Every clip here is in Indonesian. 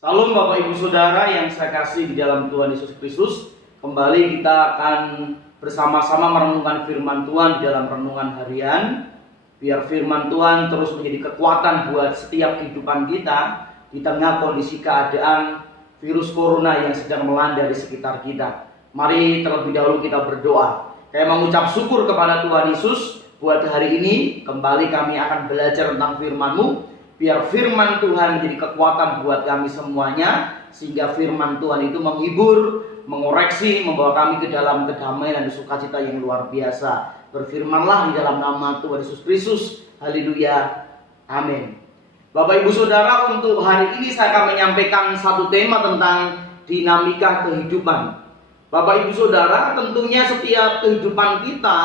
Salam Bapak Ibu Saudara yang saya kasih di dalam Tuhan Yesus Kristus. Kembali kita akan bersama-sama merenungkan firman Tuhan di dalam renungan harian. Biar firman Tuhan terus menjadi kekuatan buat setiap kehidupan kita di tengah kondisi keadaan virus corona yang sedang melanda di sekitar kita. Mari terlebih dahulu kita berdoa. Saya mengucap syukur kepada Tuhan Yesus buat hari ini. Kembali kami akan belajar tentang firman-Mu. Biar firman Tuhan menjadi kekuatan buat kami semuanya, sehingga firman Tuhan itu menghibur, mengoreksi, membawa kami ke dalam kedamaian dan sukacita yang luar biasa. Berfirmanlah di dalam nama Tuhan Yesus Kristus. Haleluya. Amin. Bapak Ibu Saudara, untuk hari ini saya akan menyampaikan satu tema tentang dinamika kehidupan. Bapak Ibu Saudara, tentunya setiap kehidupan kita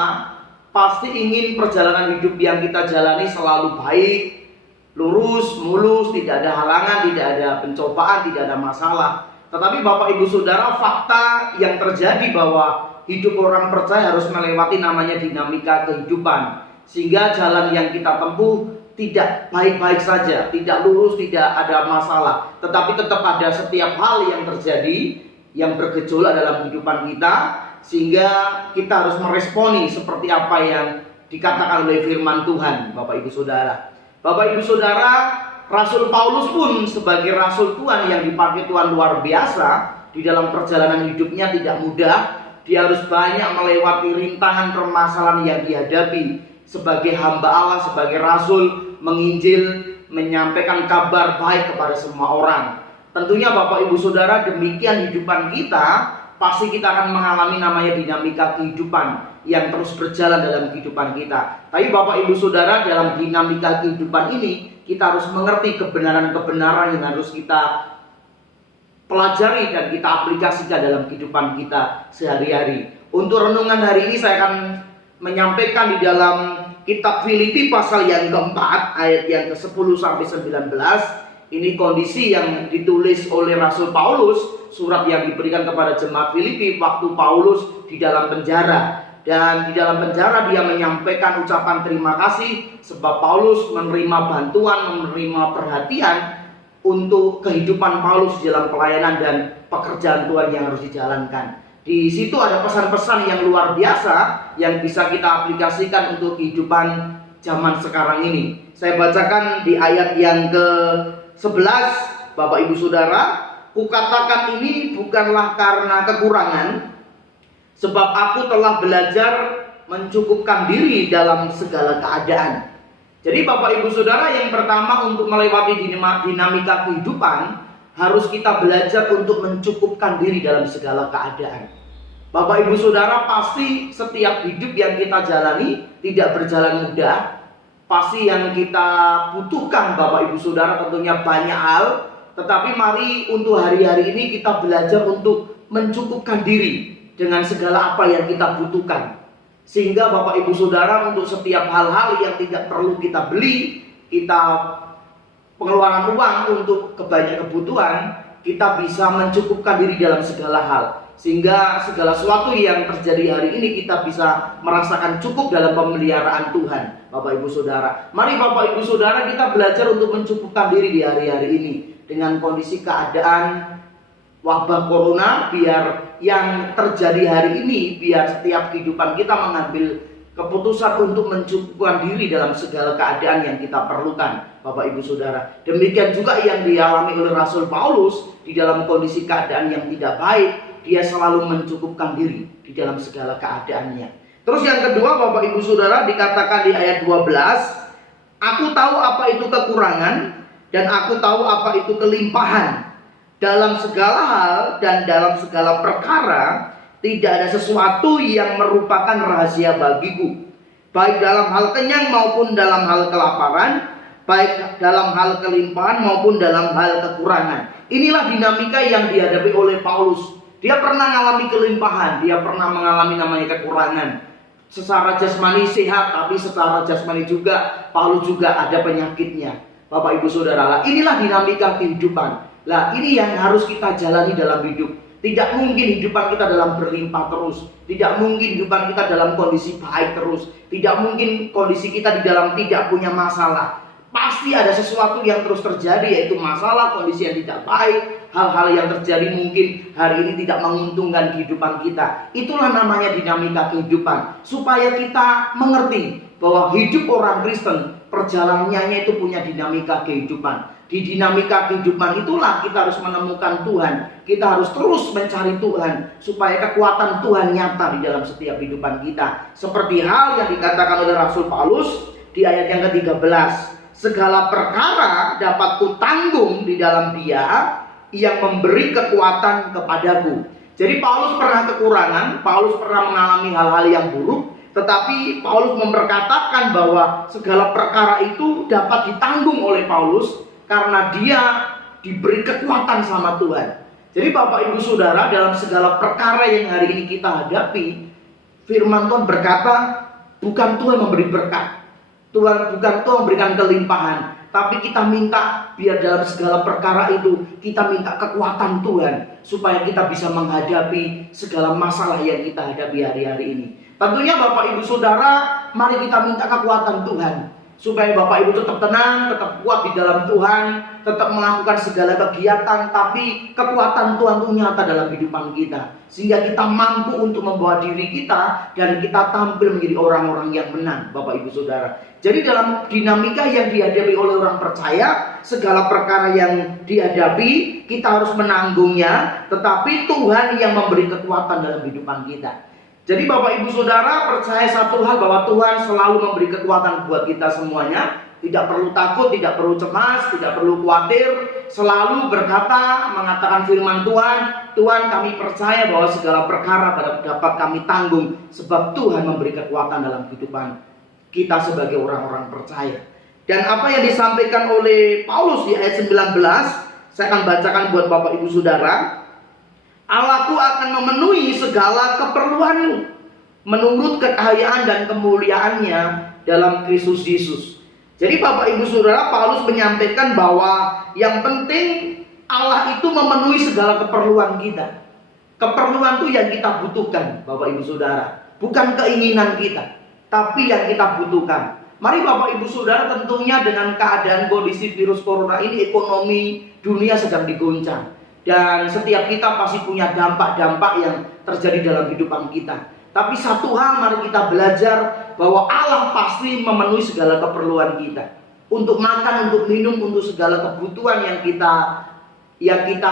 pasti ingin perjalanan hidup yang kita jalani selalu baik, lurus, mulus, tidak ada halangan, tidak ada pencobaan, tidak ada masalah. Tetapi Bapak Ibu Saudara, fakta yang terjadi bahwa hidup orang percaya harus melewati namanya dinamika kehidupan. Sehingga jalan yang kita tempuh tidak baik-baik saja, tidak lurus, tidak ada masalah. Tetapi tetap ada setiap hal yang terjadi yang bergejolak dalam kehidupan kita, sehingga kita harus meresponi seperti apa yang dikatakan oleh firman Tuhan, Bapak Ibu Saudara. Bapak Ibu Saudara, Rasul Paulus pun sebagai Rasul Tuhan yang dipakai Tuhan luar biasa, di dalam perjalanan hidupnya tidak mudah. Dia harus banyak melewati rintangan permasalahan yang dihadapi sebagai hamba Allah, sebagai Rasul, menginjil, menyampaikan kabar baik kepada semua orang. Tentunya Bapak Ibu Saudara, demikian kehidupan kita, pasti kita akan mengalami namanya dinamika kehidupan yang terus berjalan dalam kehidupan kita. Tapi Bapak Ibu Saudara, dalam dinamika kehidupan ini kita harus mengerti kebenaran-kebenaran yang harus kita pelajari dan kita aplikasikan dalam kehidupan kita sehari-hari. Untuk renungan hari ini saya akan menyampaikan di dalam kitab Filipi pasal yang keempat, ayat yang ke-10 sampai 19. Ini kondisi yang ditulis oleh Rasul Paulus, surat yang diberikan kepada jemaat Filipi waktu Paulus di dalam penjara. Dan di dalam penjara dia menyampaikan ucapan terima kasih sebab Paulus menerima bantuan, menerima perhatian untuk kehidupan Paulus di dalam pelayanan dan pekerjaan Tuhan yang harus dijalankan. Di situ ada pesan-pesan yang luar biasa yang bisa kita aplikasikan untuk kehidupan zaman sekarang ini. Saya bacakan di ayat yang ke-11, Bapak Ibu Saudara, kukatakan ini bukanlah karena kekurangan, sebab aku telah belajar mencukupkan diri dalam segala keadaan. Jadi Bapak Ibu Saudara, yang pertama untuk melewati dinamika kehidupan, harus kita belajar untuk mencukupkan diri dalam segala keadaan. Bapak Ibu Saudara, pasti setiap hidup yang kita jalani tidak berjalan mudah. Pasti yang kita butuhkan Bapak Ibu Saudara tentunya banyak hal. Tetapi mari untuk hari-hari ini kita belajar untuk mencukupkan diri dengan segala apa yang kita butuhkan. Sehingga Bapak Ibu Saudara, untuk setiap hal-hal yang tidak perlu kita beli, kita pengeluaran uang untuk banyak kebutuhan, kita bisa mencukupkan diri dalam segala hal. Sehingga segala sesuatu yang terjadi hari ini kita bisa merasakan cukup dalam pemeliharaan Tuhan, Bapak Ibu Saudara. Mari Bapak Ibu Saudara, kita belajar untuk mencukupkan diri di hari-hari ini dengan kondisi keadaan wabah corona. Biar yang terjadi hari ini, biar setiap kehidupan kita mengambil keputusan untuk mencukupkan diri dalam segala keadaan yang kita perlukan, Bapak Ibu Saudara. Demikian juga yang dialami oleh Rasul Paulus di dalam kondisi keadaan yang tidak baik. Dia selalu mencukupkan diri di dalam segala keadaannya. Terus yang kedua Bapak Ibu Saudara, dikatakan di ayat 12, aku tahu apa itu kekurangan dan aku tahu apa itu kelimpahan. Dalam segala hal dan dalam segala perkara tidak ada sesuatu yang merupakan rahasia bagiku, baik dalam hal kenyang maupun dalam hal kelaparan, baik dalam hal kelimpahan maupun dalam hal kekurangan. Inilah dinamika yang dihadapi oleh Paulus. Dia pernah mengalami kelimpahan, dia pernah mengalami namanya kekurangan. Secara jasmani sehat, tapi secara jasmani juga Paulus juga ada penyakitnya, Bapak Ibu Saudara. Inilah dinamika kehidupan. Lah, ini yang harus kita jalani dalam hidup. Tidak mungkin kehidupan kita dalam berlimpah terus. Tidak mungkin kehidupan kita dalam kondisi baik terus. Tidak mungkin kondisi kita di dalam tidak punya masalah. pasti ada sesuatu yang terus terjadi, yaitu masalah, kondisi yang tidak baik, hal-hal yang terjadi mungkin hari ini tidak menguntungkan kehidupan kita. Itulah namanya dinamika kehidupan, supaya kita mengerti bahwa hidup orang Kristen, perjalanannya itu punya dinamika kehidupan. Di dinamika kehidupan itulah kita harus menemukan Tuhan. Kita harus terus mencari Tuhan, supaya kekuatan Tuhan nyata di dalam setiap kehidupan kita. Seperti hal yang dikatakan oleh Rasul Paulus di ayat yang ke-13. Segala perkara dapat kutanggung di dalam Dia yang memberi kekuatan kepadaku. Jadi Paulus pernah kekurangan, Paulus pernah mengalami hal-hal yang buruk, tetapi Paulus memperkatakan bahwa segala perkara itu dapat ditanggung oleh Paulus karena dia diberi kekuatan sama Tuhan. Jadi Bapak Ibu Saudara, dalam segala perkara yang hari ini kita hadapi, firman Tuhan berkata, bukan Tuhan memberi berkat, bukan Tuhan memberikan kelimpahan, tapi kita minta biar dalam segala perkara itu kita minta kekuatan Tuhan, supaya kita bisa menghadapi segala masalah yang kita hadapi hari-hari ini. Tentunya Bapak Ibu Saudara, mari kita minta kekuatan Tuhan, supaya Bapak Ibu tetap tenang, tetap kuat di dalam Tuhan, tetap melakukan segala kegiatan, tapi kekuatan Tuhan itu nyata dalam kehidupan kita, sehingga kita mampu untuk membawa diri kita dan kita tampil menjadi orang-orang yang menang, Bapak Ibu Saudara. Jadi dalam dinamika yang dihadapi oleh orang percaya, segala perkara yang dihadapi kita harus menanggungnya, tetapi Tuhan yang memberi kekuatan dalam kehidupan kita. Jadi Bapak Ibu Saudara, percaya satu hal, bahwa Tuhan selalu memberi kekuatan buat kita semuanya. Tidak perlu takut, tidak perlu cemas, tidak perlu khawatir. Selalu berkata, mengatakan firman Tuhan, Tuhan, kami percaya bahwa segala perkara dapat kami tanggung, sebab Tuhan memberi kekuatan dalam kehidupan kita sebagai orang-orang percaya. Dan apa yang disampaikan oleh Paulus di ayat 19, saya akan bacakan buat Bapak Ibu Saudara. Allahku akan memenuhi segala keperluanmu menurut kekayaan dan kemuliaannya dalam Kristus Yesus. Jadi Bapak Ibu Saudara, Paulus menyampaikan bahwa yang penting Allah itu memenuhi segala keperluan kita. Keperluan itu yang kita butuhkan, Bapak Ibu Saudara, bukan keinginan kita, tapi yang kita butuhkan. Mari Bapak Ibu Saudara, tentunya dengan keadaan kondisi virus corona ini, ekonomi dunia sedang digoncang. Dan setiap kita pasti punya dampak-dampak yang terjadi dalam kehidupan kita. Tapi satu hal, mari kita belajar bahwa Allah pasti memenuhi segala keperluan kita. Untuk makan, untuk minum, untuk segala kebutuhan yang kita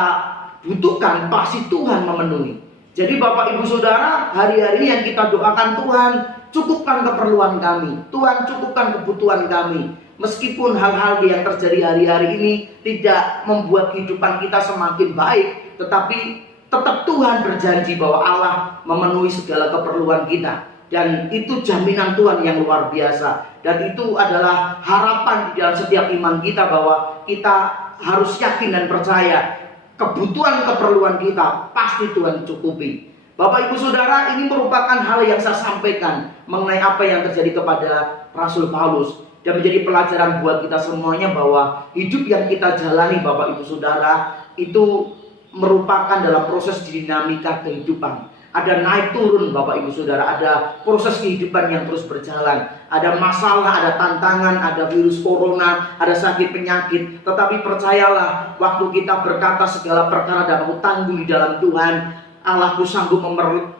butuhkan, pasti Tuhan memenuhi. Jadi Bapak Ibu Saudara, hari-hari yang kita doakan, Tuhan cukupkan keperluan kami, Tuhan cukupkan kebutuhan kami. Meskipun hal-hal yang terjadi hari-hari ini tidak membuat kehidupan kita semakin baik, tetapi tetap Tuhan berjanji bahwa Allah memenuhi segala keperluan kita. Dan itu jaminan Tuhan yang luar biasa. Dan itu adalah harapan di dalam setiap iman kita, bahwa kita harus yakin dan percaya kebutuhan keperluan kita pasti Tuhan cukupi. Bapak Ibu Saudara, ini merupakan hal yang saya sampaikan mengenai apa yang terjadi kepada Rasul Paulus. Dan menjadi pelajaran buat kita semuanya, bahwa hidup yang kita jalani Bapak Ibu Saudara itu merupakan dalam proses dinamika kehidupan. Ada naik turun Bapak Ibu Saudara, ada proses kehidupan yang terus berjalan. Ada masalah, ada tantangan, ada virus corona, ada sakit penyakit. Tetapi percayalah, waktu kita berkata segala perkara dapat tanggung di dalam Tuhan, Allahku sanggup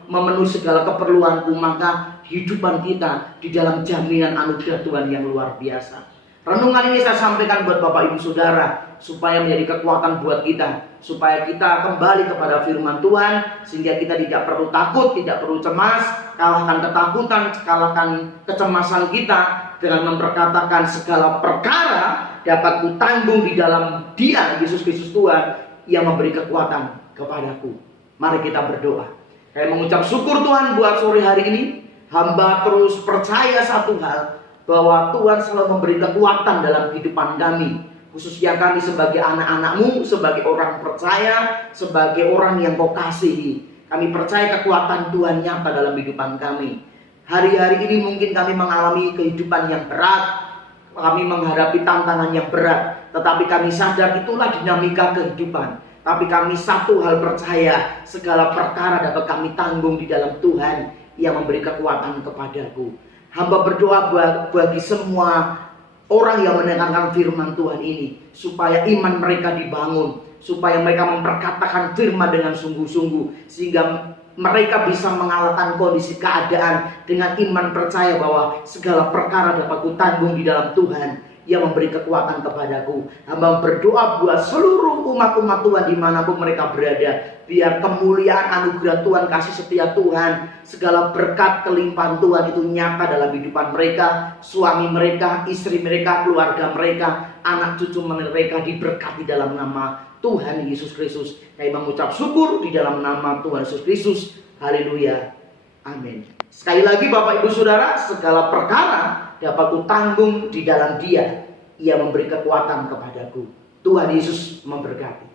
memenuhi segala keperluanku, maka kehidupan kita di dalam jaminan anugerah Tuhan yang luar biasa. Renungan ini saya sampaikan buat Bapak Ibu Saudara, supaya menjadi kekuatan buat kita, supaya kita kembali kepada firman Tuhan, sehingga kita tidak perlu takut, tidak perlu cemas. Kalahkan ketakutan, kalahkan kecemasan kita dengan memperkatakan segala perkara dapat kutanggung di dalam Dia, Yesus Kristus Tuhan, yang memberi kekuatan kepadaku. Mari kita berdoa. Saya mengucap syukur Tuhan buat sore hari ini. Hamba terus percaya satu hal, bahwa Tuhan selalu memberi kekuatan dalam kehidupan kami, khususnya kami sebagai anak-anak-Mu, sebagai orang percaya, sebagai orang yang Kau kasihi. Kami percaya kekuatan Tuhan nyata dalam kehidupan kami. Hari-hari ini mungkin kami mengalami kehidupan yang berat, kami menghadapi tantangan yang berat, tetapi kami sadar itulah dinamika kehidupan. Tapi kami satu hal percaya, segala perkara dapat kami tanggung di dalam Tuhan yang memberi kekuatan kepadaku. Hamba berdoa bagi semua orang yang mendengarkan firman Tuhan ini, supaya iman mereka dibangun, supaya mereka memperkatakan firman dengan sungguh-sungguh, sehingga mereka bisa mengalahkan kondisi keadaan dengan iman percaya bahwa segala perkara dapat kutanggung di dalam Tuhan yang memberi kekuatan kepadaku. Hamba berdoa buat seluruh umat-umat Tuhan dimanapun mereka berada, biar kemuliaan anugerah Tuhan, kasih setia Tuhan, segala berkat kelimpahan Tuhan itu nyata dalam kehidupan mereka, suami mereka, istri mereka, keluarga mereka, anak cucu mereka diberkati dalam nama Tuhan Yesus Kristus. Kami mengucap syukur di dalam nama Tuhan Yesus Kristus. Haleluya. Amin. Sekali lagi Bapak Ibu Saudara, segala perkara dapat kutanggung di dalam Dia. Ia memberi kekuatan kepadaku. Tuhan Yesus memberkati.